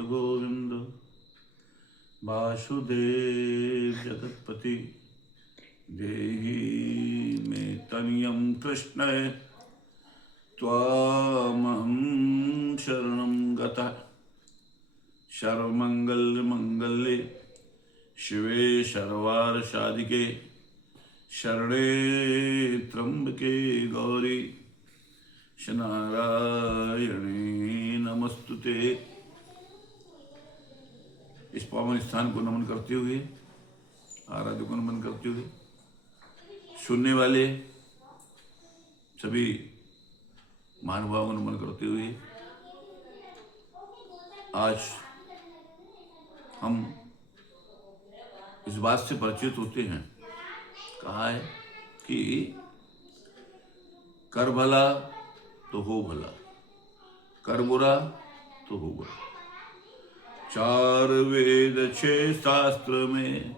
गोविंद वासुदेव जगतपति देहि मे तनियं कृष्ण त्वामहं शरणं गतः सर्वमंगल्ये शिवे सर्वार्थ-साधिके शरणे त्र्यंबके गौरी नारायणे नमस्तुते। इस पावन स्थान को नमन करते हुए, आराध्य को नमन करते हुए, सुनने वाले सभी महानुभावों को नमन करते हुए, आज हम इस बात से परिचित होते हैं, कहा है कि कर भला तो हो भला, कर बुरा तो हो बुरा। 4 वेद 6 शास्त्र में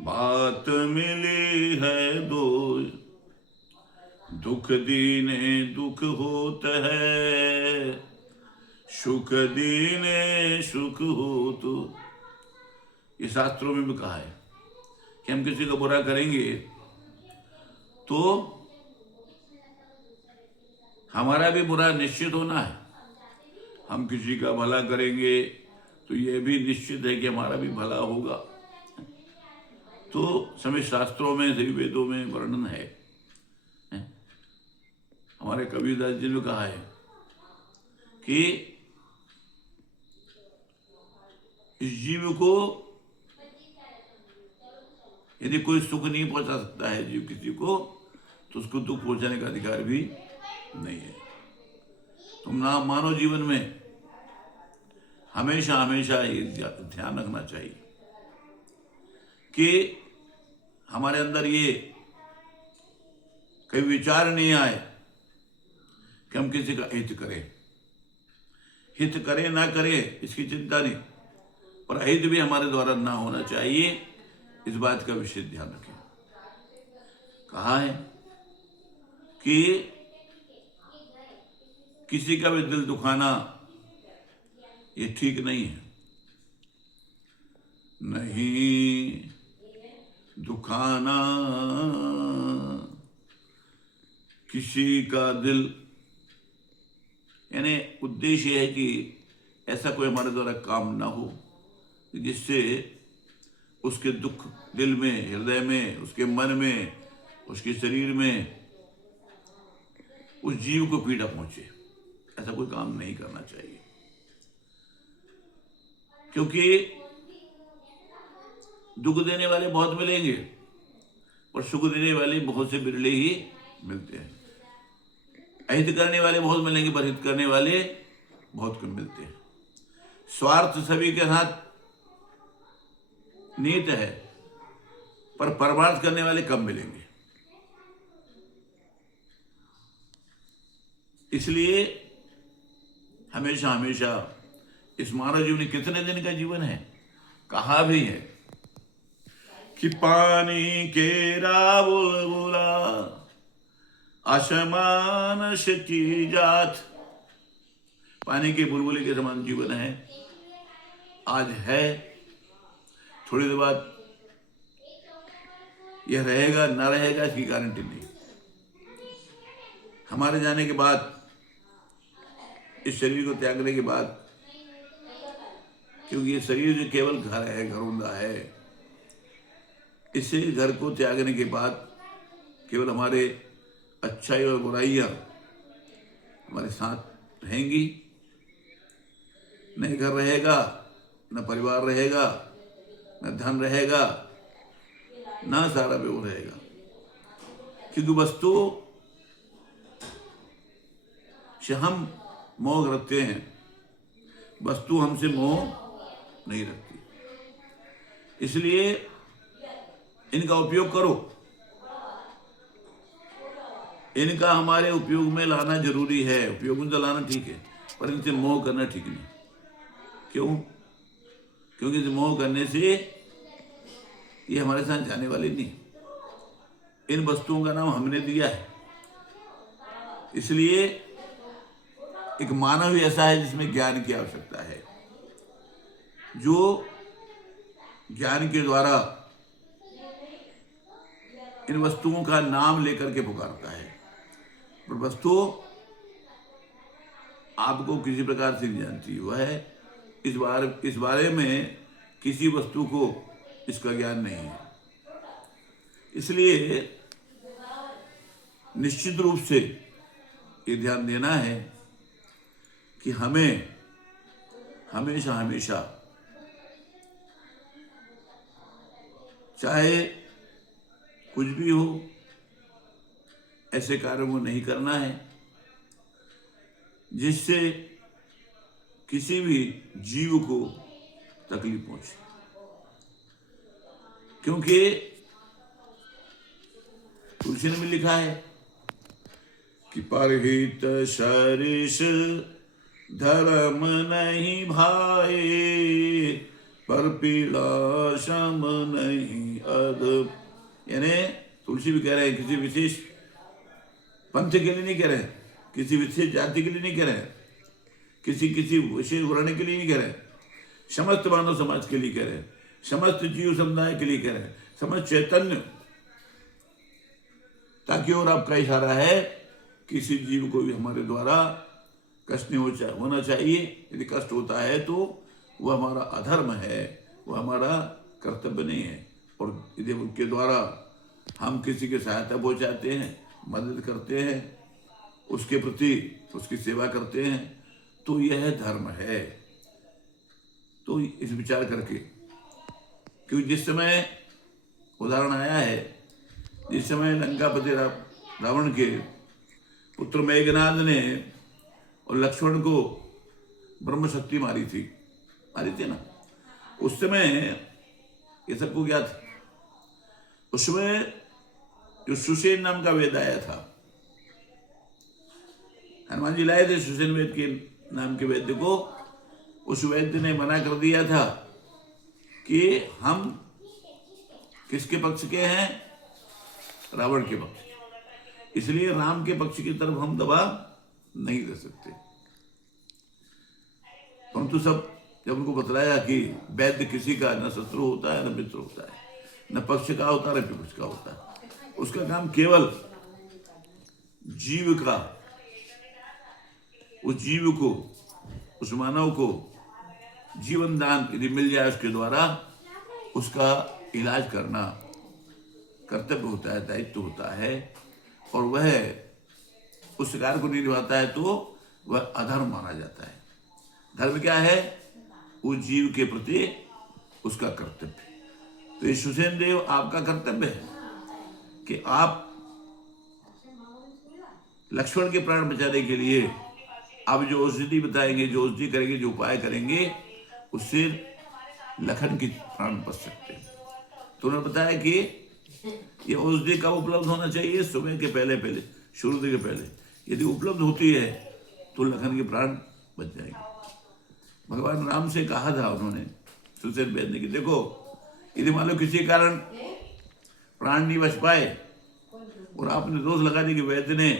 बात मिली है दो, दुख दीने दुख होत है, सुख दीने सुख हो। तो ये शास्त्रों में भी कहा है कि हम किसी का बुरा करेंगे तो हमारा भी बुरा निश्चित होना है, हम किसी का भला करेंगे तो ये भी निश्चित है कि हमारा भी भला होगा। तो सभी शास्त्रों में, सभी वेदों में वर्णन है। हमारे कबीरदास जी ने कहा है कि इस जीव को यदि कोई सुख नहीं पहुंचा सकता है जीव किसी को, तो उसको दुख पहुंचाने का अधिकार भी नहीं है। तुम ना मानव जीवन में हमेशा हमेशा ये ध्यान रखना चाहिए कि हमारे अंदर ये कई विचार नहीं आए कि हम किसी का हित करें। हित करें ना करें इसकी चिंता नहीं, पर हित भी हमारे द्वारा ना होना चाहिए, इस बात का विशेष ध्यान रखें। कहा है कि किसी का भी दिल दुखाना ये ठीक नहीं है, नहीं दुखाना किसी का दिल। यानी उद्देश्य है कि ऐसा कोई हमारे द्वारा काम ना हो जिससे उसके दुख दिल में, हृदय में, उसके मन में, उसके शरीर में उस जीव को पीड़ा पहुंचे। ऐसा कोई काम नहीं करना चाहिए, क्योंकि दुख देने वाले बहुत मिलेंगे और सुख देने वाले बहुत से बिरले ही मिलते हैं। अहित करने वाले बहुत मिलेंगे पर हित करने वाले बहुत कम मिलते हैं। स्वार्थ सभी के साथ नीत है, पर परमार्थ करने वाले कम मिलेंगे। इसलिए हमेशा हमेशा इस मानव जीवन कितने दिन का जीवन है, कहा भी है कि पानी केरा बुलबुला आसमान से की जात। पानी के बुलबुले के समान जीवन है, आज है, थोड़ी देर बाद यह रहेगा ना रहेगा इसकी गारंटी नहीं। हमारे जाने के बाद, इस शरीर को त्यागने के बाद, क्योंकि ये शरीर जो केवल घर है, घरौंदा है, इसे घर को त्यागने के बाद केवल हमारे अच्छाई और बुराइयां हमारे साथ रहेंगी। न घर रहेगा, न परिवार रहेगा, न धन रहेगा, न सारा भी वो रहेगा, क्योंकि वस्तु से हम मोह रखते हैं, वस्तु हमसे मोह नहीं रखती। इसलिए इनका उपयोग करो, इनका हमारे उपयोग में लाना जरूरी है। उपयोग में तो लाना ठीक है, पर इनसे मोह करना ठीक नहीं। क्यों? क्योंकि इसे मोह करने से ये हमारे साथ जाने वाले नहीं। इन वस्तुओं का नाम हमने दिया है, इसलिए एक मानव ही ऐसा है जिसमें ज्ञान की आवश्यकता है, जो ज्ञान के द्वारा इन वस्तुओं का नाम लेकर के पुकारता है, पर वस्तु आपको किसी प्रकार से नहीं जानती। वह इस बारे में किसी वस्तु को इसका ज्ञान नहीं है। इसलिए निश्चित रूप से ये ध्यान देना है कि हमें हमेशा हमेशा चाहे कुछ भी हो, ऐसे कार्यों को नहीं करना है जिससे किसी भी जीव को तकलीफ पहुंचे, क्योंकि तुलसी ने भी लिखा है कि परहित सरिस धर्म नहीं भाए, पर पीड़ा शम नहीं अध। यानी तुलसी भी कह रहे हैं किसी विशेष पंथ के लिए नहीं कह रहे, किसी विशेष जाति के लिए नहीं कह रहे, किसी विशेष वर्ण के लिए नहीं कह रहे, समस्त मानव समाज के लिए कह रहे, समस्त जीव समुदाय के लिए कह रहे, समस्त चैतन्य, ताकि और आपका इशारा है किसी जीव को भी हमारे द्वारा कष्ट नहीं होना चाहिए। यदि कष्ट होता है तो वह हमारा अधर्म है, वह हमारा कर्तव्य नहीं है। और यदि उनके द्वारा हम किसी की सहायता पहुंचाते हैं, मदद करते हैं, उसके प्रति उसकी सेवा करते हैं, तो यह धर्म है। तो इस विचार करके, क्योंकि जिस समय उदाहरण आया है, जिस समय लंकापति रावण के पुत्र मेघनाद ने और लक्ष्मण को ब्रह्म शक्ति मारी थी ना, उस समय ये सबको क्या था, उसमें जो सुसेन नाम का वेद आया था, हनुमान जी लाए थे सुसेन वेद के नाम के वैद्य को। उस वैद्य ने मना कर दिया था कि हम किसके पक्ष के हैं, रावण के पक्ष, इसलिए राम के पक्ष की तरफ हम दबाव नहीं दे सकते। परंतु सब जब उनको बतलाया कि वैद्य किसी का न शत्रु होता है न मित्र होता है, न पक्ष का होता है न विपक्ष का होता है, उसका काम केवल जीव का, उस जीव को, उस मानव को जीवन दान यदि मिल जाए उसके द्वारा उसका इलाज करना कर्तव्य होता है, दायित्व होता है। और वह उस कार्य को नहीं निभाता है तो वह अधर्म माना जाता है। धर्म क्या है, उस जीव के प्रति उसका कर्तव्य। तो ये सुसेन देव आपका कर्तव्य है कि आप लक्ष्मण के प्राण बचाने के लिए आप जो औषधि बताएंगे, जो औषधि करेंगे, जो उपाय करेंगे, उससे लखन की प्राण बच सकते हैं। तो उन्होंने बताया कि ये औषधि कब उपलब्ध होना चाहिए, सुबह के पहले सूर्योदय के पहले यदि उपलब्ध होती है तो लखन के प्राण बच जाएंगे। भगवान राम से कहा था उन्होंने सुसेन वेद ने कि देखो, यदि मान लो किसी कारण प्राण नहीं बच पाए और आपने दोष लगा दिया कि वैद्य ने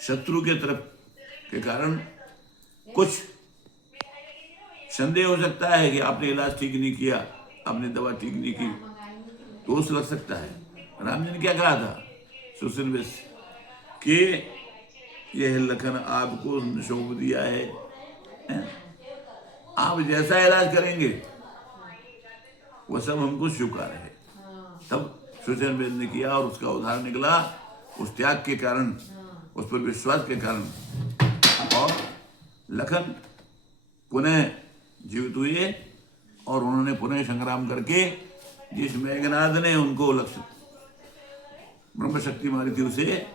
शत्रु के तरफ के कारण कुछ संदेह हो सकता है कि आपने इलाज ठीक नहीं किया, आपने दवा ठीक नहीं की, दोष लग सकता है। राम जी ने क्या कहा था सुसेन वेद कि यह लखन आपको सौंप दिया है, आप जैसा इलाज करेंगे वह सब हमको स्वीकार है। तब सुसेन वेद ने किया और उसका उदाहरण निकला उस त्याग के कारण, उस पर विश्वास के कारण, और लखन पुनः जीवित हुए और उन्होंने पुनः संग्राम करके जिस मेघनाद ने उनको लक्ष्य ब्रह्म शक्ति मारी थी उसे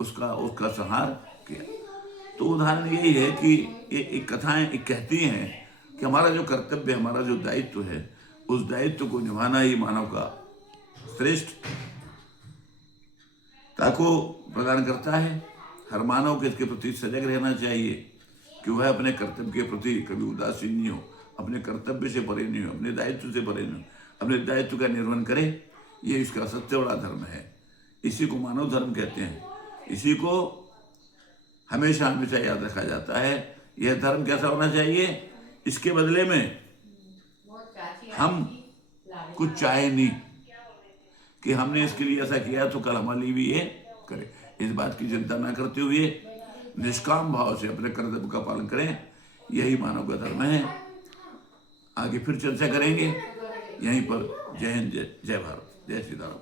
उसका संहार किया। तो उदाहरण यही है कि ये एक कथाएं एक कहती हैं कि हमारा जो कर्तव्य, हमारा जो दायित्व है, उस दायित्व को निभाना ही मानव का श्रेष्ठ ताको प्रदान करता है। हर मानव को इसके प्रति सजग रहना चाहिए कि वह अपने कर्तव्य के प्रति कभी उदासीन नहीं हो, अपने कर्तव्य से परे नहीं हो, अपने दायित्व से परे नहीं हो, अपने दायित्व का निर्वहन करे। ये इसका सबसे बड़ा धर्म है। इसी को मानव धर्म कहते हैं। इसी को हमेशा हमेशा याद रखा जाता है। यह धर्म कैसा होना चाहिए? इसके बदले में हम कुछ चाहे नहीं कि हमने इसके लिए ऐसा किया तो कल हमारे लिए भी ये करे। इस बात की चिंता ना करते हुए निष्काम भाव से अपने कर्तव्य का पालन करें, यही मानव का धर्म है। आगे फिर चर्चा करेंगे यहीं पर। जय हिंद, जय भारत, जय श्री राम।